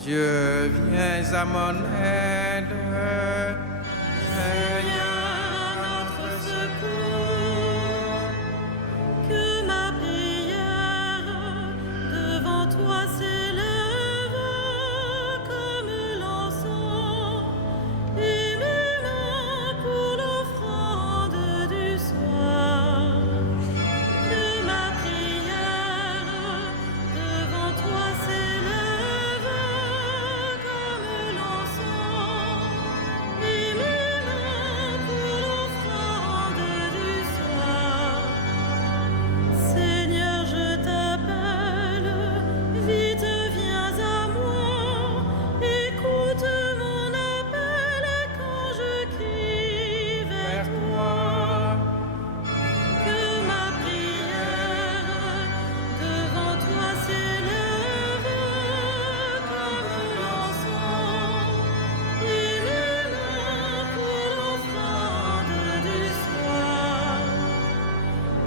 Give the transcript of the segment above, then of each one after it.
Dieu, viens à mon aide. Seigneur, à notre secours. Que ma prière devant toi s'élève comme l'encens et mes mains pour l'offrande du soir. Que ma prière devant toi s'élève comme l'encens et mes mains pour l'offrande du soir. Seigneur, je t'appelle, vite viens à moi, écoute mon appel quand je crie vers toi. Que ma prière devant toi s'élève comme l'encens et mes mains pour l'offrande du soir.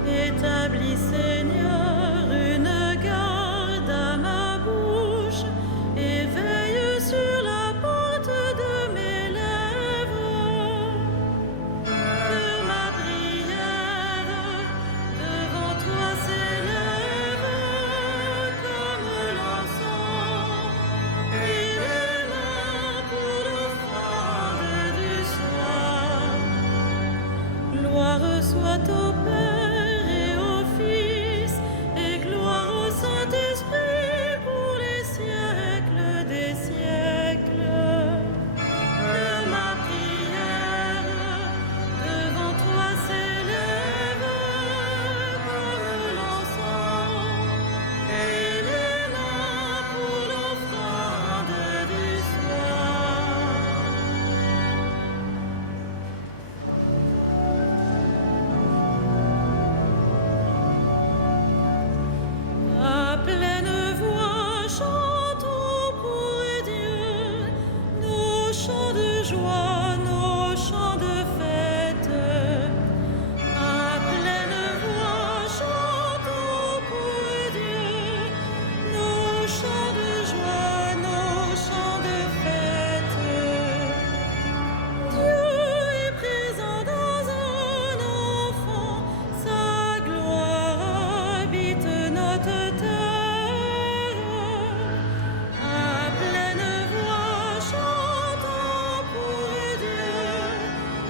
Établis, Seigneur, une garde à ma bouche et veille sur la porte de mes lèvres. Que ma prière devant toi s'élève comme l'encens et mes mains pour l'offrande du soir. Gloire soit au Père et au Fils et gloire au Saint-Esprit pour les siècles des siècles. Que ma prière devant toi s'élève comme l'encens et mes mains pour l'offrande du soir. À pleine voix, chantons pour Dieu nos chants de joie, nos chants de fête. À pleine voix, chantons pour Dieu nos chants de joie, nos chants de fête. Dieu est présent dans un enfant, sa gloire habite notre terre. À pleine voix, chantons pour Dieu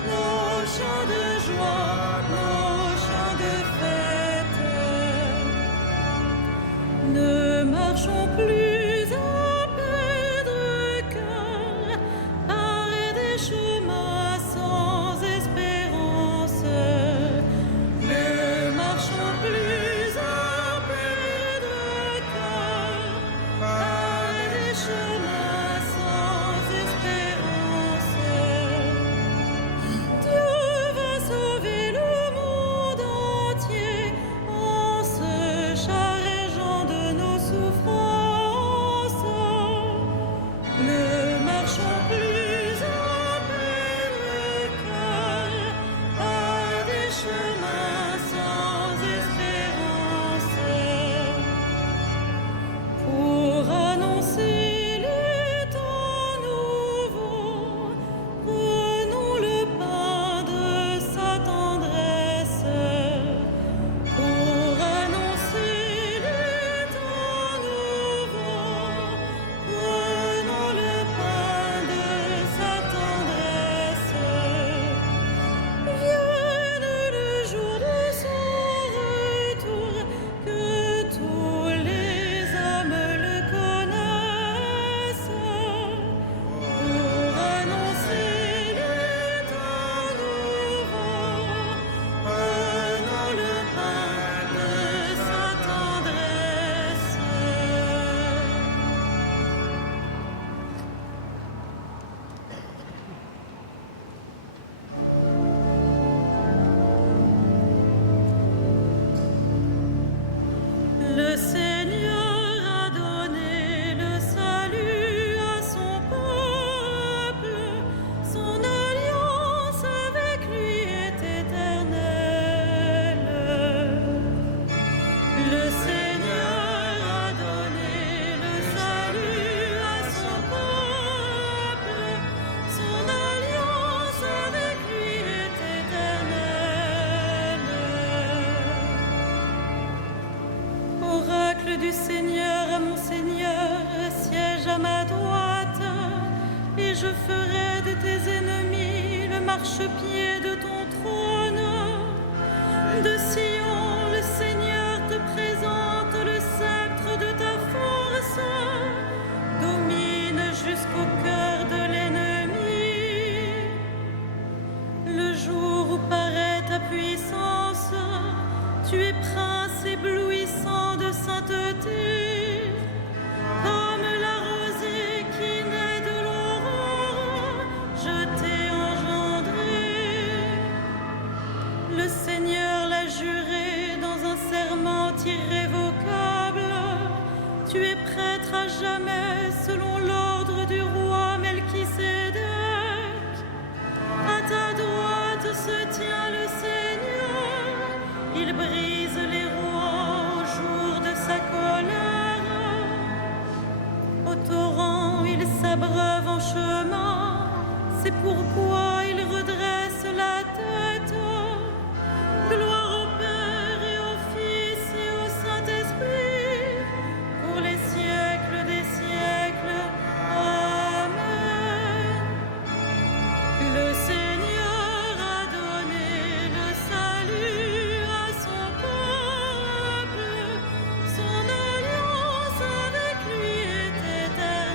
nos chants de joie, nos chants de fête. Ne marchons plus à perdre cœur par des chemins sans espérance. Ne marchons plus à perdre cœur par des du Seigneur à mon Seigneur, siège à ma droite, et je ferai de tes ennemis le marchepied de ton trône. De Sion, le Seigneur te présente le sceptre de ta force, domine jusqu'au cœur de l'ennemi. Le jour où paraît ta puissance, tu es prince éblouissant de sainteté, comme la rosée qui naît de l'aurore, je t'ai engendré. Le Seigneur l'a juré dans un serment irrévocable, tu es prêtre à jamais selon l'ordre du roi Melchisédek. À ta droite se tient le Seigneur, il brise les rois au jour de sa colère. Au torrent, il s'abreuve en chemin, c'est pourquoi il redresse la tête. Gloire au Père et au Fils et au Saint-Esprit, pour les siècles des siècles. Amen. Le Seigneur a donné le salut à son peuple, son alliance avec lui est éternelle.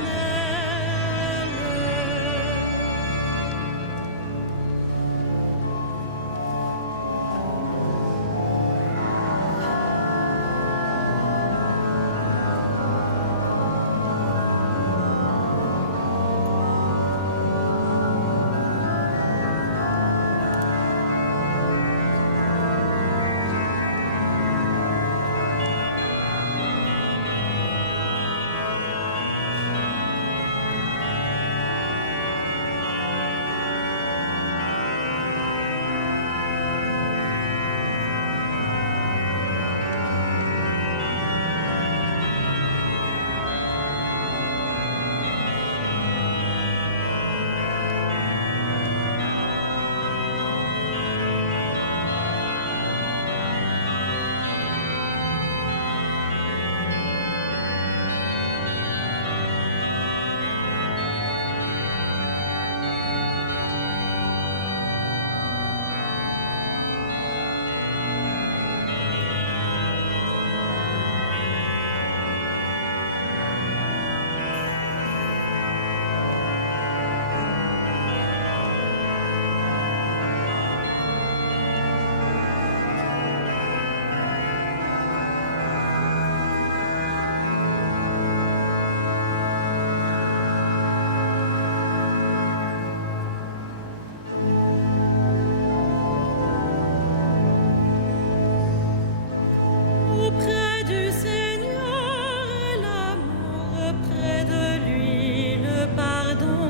Auprès du Seigneur est l'amour, près de lui le pardon.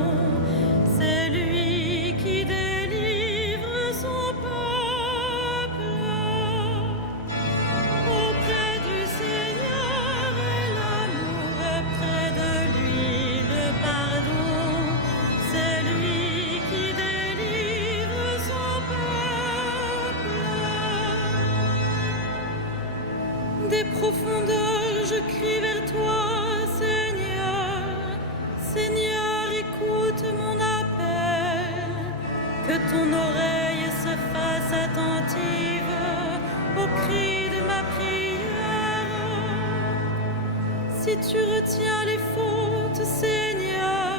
C'est lui qui délivre son peuple. Auprès du Seigneur est l'amour, près de lui le pardon. C'est lui qui délivre son peuple. Des profondeurs, je crie vers toi, Seigneur. Seigneur, écoute mon appel. Que ton oreille se fasse attentive au cri de ma prière. Si tu retiens les fautes, Seigneur,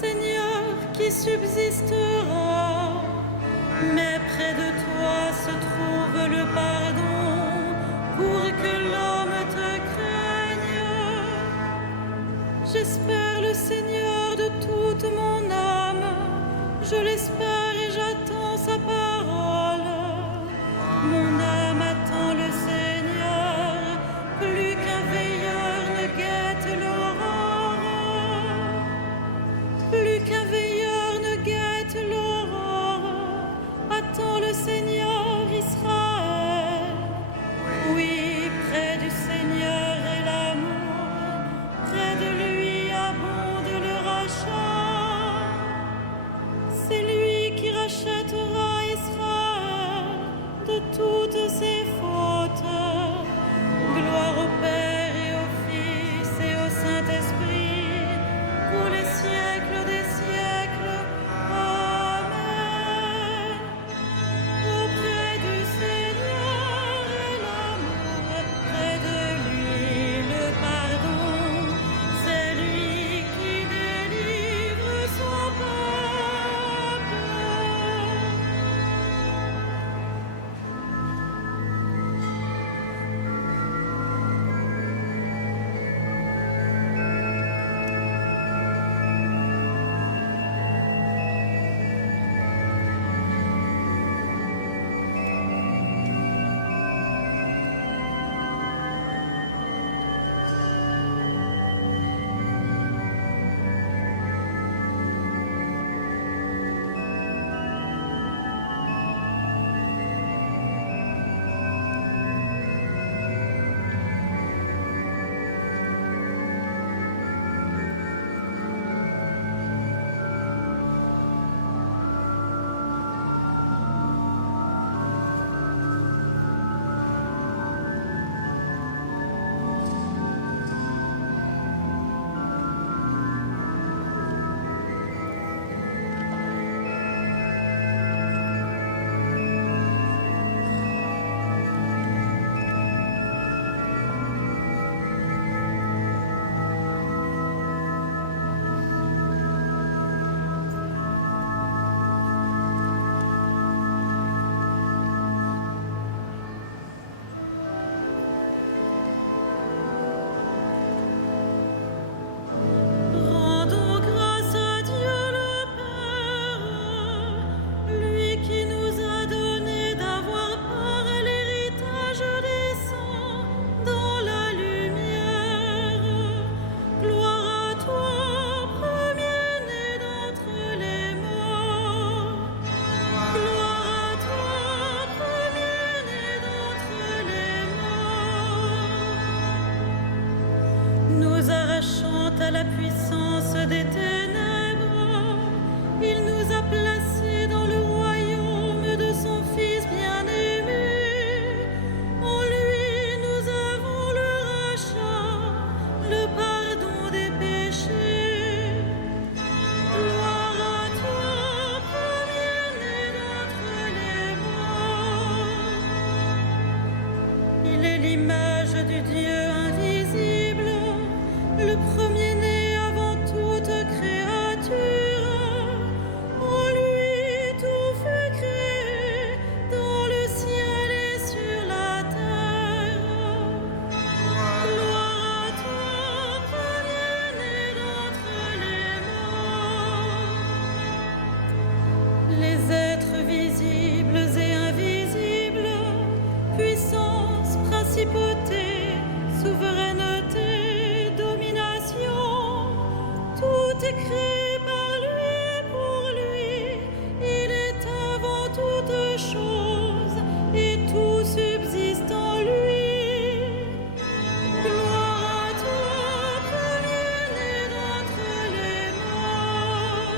Seigneur, qui subsistera? Mais près de toi se trouve le pardon, pour que l'homme te craigne. J'espère le Seigneur de toute mon âme, je l'espère et j'attends sa parole. Mon âme attend le Seigneur, plus qu'un veilleur ne guette l'aurore. Plus qu'un veilleur ne guette l'aurore. nous arrachant à la puissance des ténèbres, il nous a placés dans le royaume de son Fils bien-aimé. En lui, nous avons le rachat, le pardon des péchés. Gloire à toi, premier-né d'entre les morts. Il est l'image du Dieu invisible, le premier-né avant toute créature. En lui, tout fut créé, dans le ciel et sur la terre. Gloire à toi, premier-né d'entre les morts. Les êtres visibles et invisibles, puissance, principauté, souveraineté, domination, tout est créé par lui et pour lui. Il est avant toute chose et tout subsiste en lui. Gloire à toi, premier-né d'entre les morts.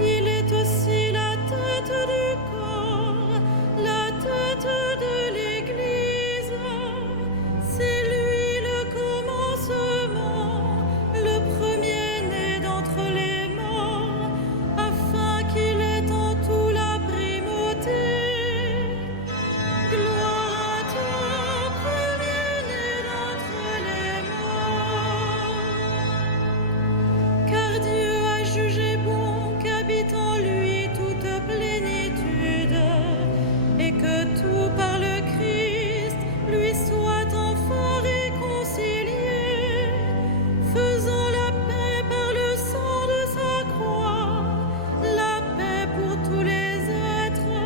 Il est aussi la tête du corps, la tête de l'Église. C'est lui le commencement, le premier-né d'entre les morts, afin qu'il ait en tout la primauté. Gloire à toi, premier-né d'entre les morts. Car Dieu a jugé bon qu'habite en lui toute plénitude, et que tout par le Christ lui soit enfin réconcilié, faisant la paix par le sang de sa croix, la paix pour tous les êtres,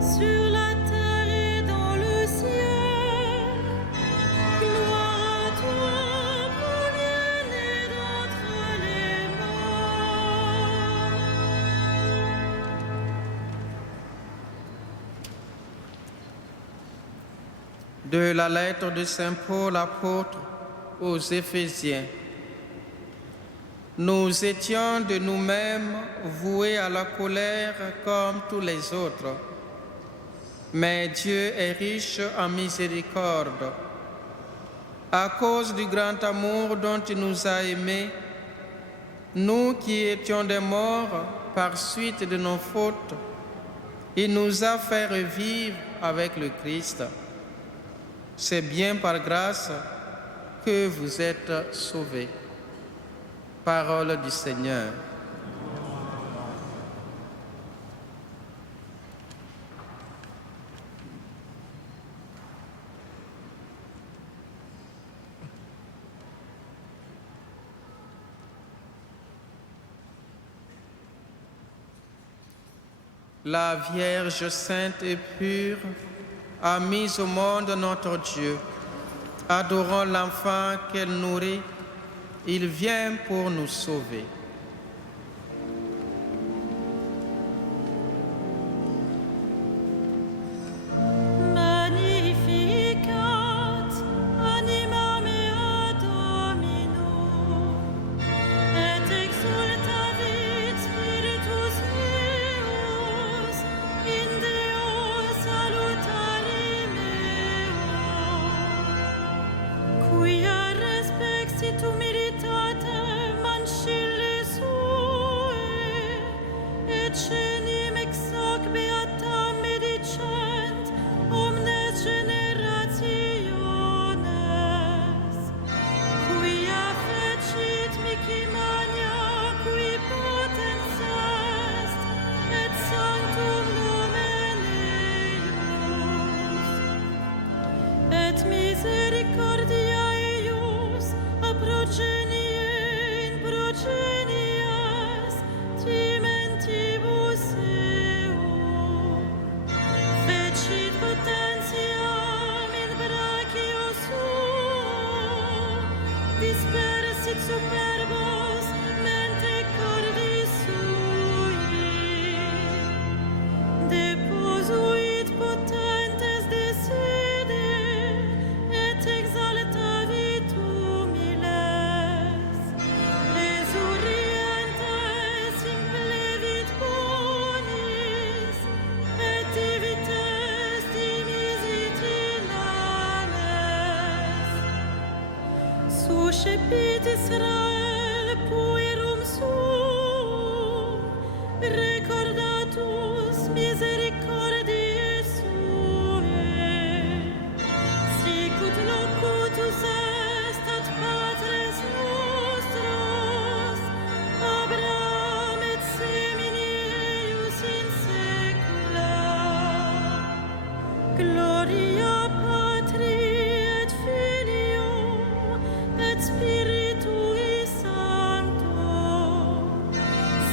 sur la terre et dans le ciel. Gloire à toi, premier-né d'entre les morts. De la lettre de Saint Paul apôtre aux Éphésiens. Nous étions de nous-mêmes voués à la colère comme tous les autres. Mais Dieu est riche en miséricorde. À cause du grand amour dont il nous a aimés, nous qui étions des morts par suite de nos fautes, il nous a fait revivre avec le Christ. C'est bien par grâce que vous êtes sauvés. Parole du Seigneur. La Vierge sainte et pure a mis au monde notre Dieu. Adorons l'enfant qu'elle nourrit. Il vient pour nous sauver. Magnificat, anima mea Domino, et exultavit spiritus meus, in Deo salutari meo, quia respexit humilitate mancille Uscipit Israel puerum suum, recordatus misericordiae suae, sicut locutus est ad patres nostros, Abraham et semini eius in saecula. Gloria Patri et Filio et Spiritui Sancto,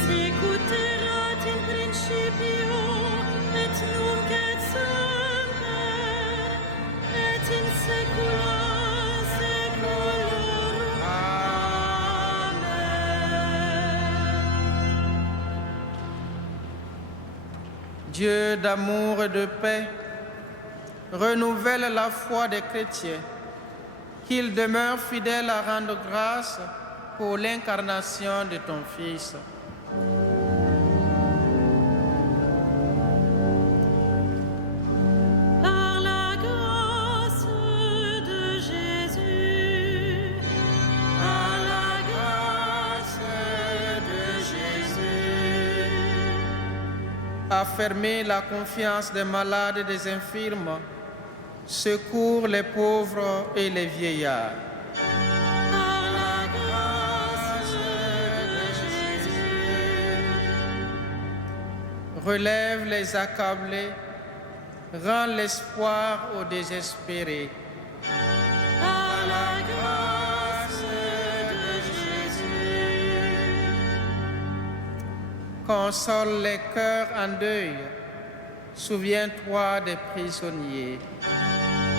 sicut erat in principio et nunc et semper et in saecula saeculorum. Amen. Dieu d'amour et de paix, renouvelle la foi des chrétiens, qu'ils demeurent fidèles à rendre grâce pour l'incarnation de ton Fils. Par la grâce de Jésus, par la grâce de Jésus. Affermer la confiance des malades et des infirmes, secours les pauvres et les vieillards. Par la grâce de Jésus. Relève les accablés, rend l'espoir aux désespérés. Par la grâce de Jésus. Console les cœurs en deuil, souviens-toi des prisonniers.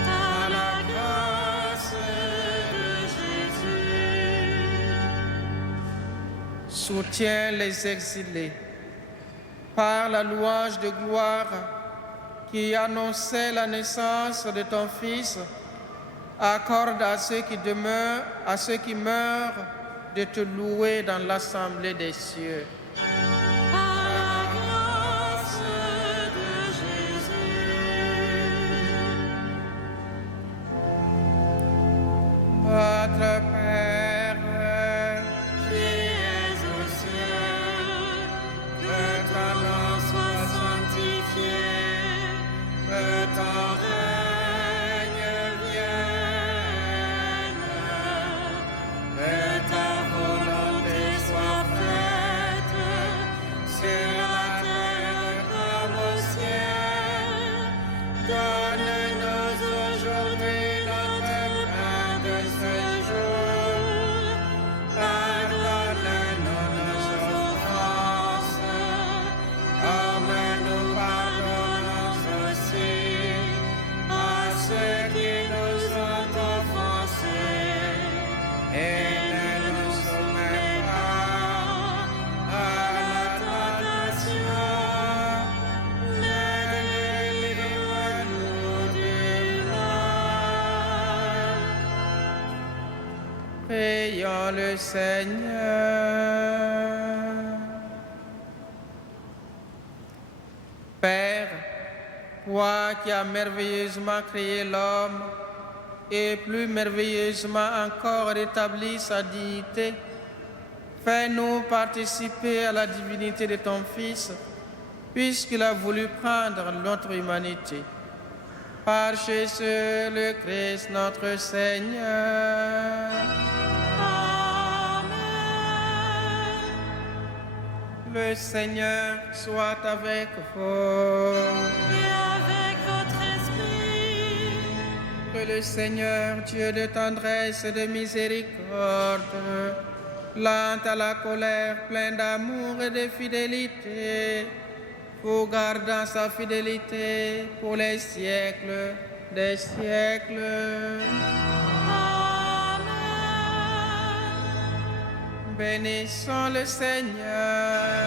Par la grâce de Jésus. Soutiens les exilés. Par la louange de gloire qui annonçait la naissance de ton Fils, accorde à ceux qui demeurent, à ceux qui meurent, de te louer dans l'assemblée des cieux. Par la grâce de Jésus. Notre Père, Qui es aux cieux, que ton nom soit sanctifié, que ton règne vienne, que ta volonté soit faite sur la terre comme au ciel. Donne-nous aujourd'hui notre pain de ce jour. Pardonne-nous nos offenses, comme nous pardonnons aussi à ceux qui nous ont offensés. Et ne nous soumets pas à la tentation, mais délivre-nous du mal. prions le Seigneur. Père, toi qui as merveilleusement créé l'homme et plus merveilleusement encore rétabli sa dignité, fais-nous participer à la divinité de ton Fils, puisqu'il a voulu prendre notre humanité. Par Jésus le Christ, notre Seigneur. Amen. Le Seigneur soit avec vous. Et avec votre esprit, Que le Seigneur, Dieu de tendresse et de miséricorde, lent à la colère, plein d'amour et de fidélité, vous garde dans sa fidélité pour les siècles des siècles. Amen. Bénissons le Seigneur.